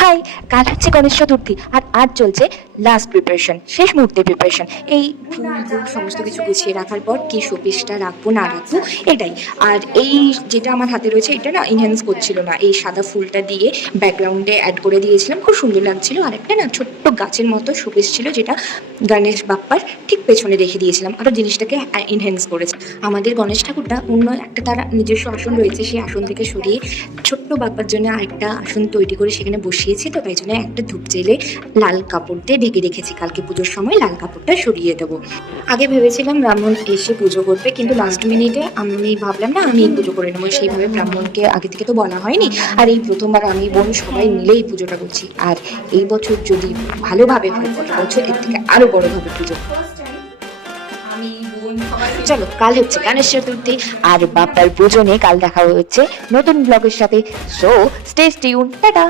High, কাল হচ্ছে গণেশ চতুর্থী আর আজ চলছে লাস্ট প্রিপারেশন, শেষ মুহূর্তের প্রিপারেশন। এই ফুল ফুল সমস্ত কিছু গুছিয়ে রাখার পর কি শোপিসটা রাখবো না রাখবো এটাই। আর এই যেটা আমার হাতে রয়েছে এটা না ইনহ্যান্স করছিল না, এই সাদা ফুলটা দিয়ে ব্যাকগ্রাউন্ডে অ্যাড করে দিয়েছিলাম, খুব সুন্দর লাগছিল। আর একটা না ছোট্ট গাছের মতো শোপিস ছিল যেটা গণেশ বাপ্পার ঠিক পেছনে রেখে দিয়েছিলাম, আরও জিনিসটাকে ইনহ্যান্স করেছে। আমাদের গণেশ ঠাকুরটা অন্য একটা তার নিজস্ব আসন রয়েছে, সেই আসন থেকে সরিয়ে ছোট্ট বাপ্পার জন্য আরেকটা আসন তৈরি করে সেখানে বসিয়েছি। তো তাই জন্য একটা ধূপ জেলে লাল কাপড় দিয়ে ঢেকে রেখেছি, কালকে পুজোর সময় লাল কাপড়টা সরিয়ে দেবো। আগে ভেবেছিলাম ব্রাহ্মণ এসে পুজো করবে, কিন্তু লাস্ট মিনিটে আমি ভাবলাম না আমি পুজো করে নেবো। সেইভাবে ব্রাহ্মণকে আগে থেকে তো বলা হয়নি, আর এই প্রথমবার আমি বোন সবাই মিলে এই পুজোটা করছি। আর এই বছর যদি ভালোভাবে হয়, পরের বছর এর থেকে আরো বড়ভাবে পুজো। চলো, কাল হচ্ছে গণেশ চতুর্থী আর বাপ্পার পুজো নিয়ে কাল দেখা হচ্ছে নতুন ব্লগের সাথে। So stay tune, tata.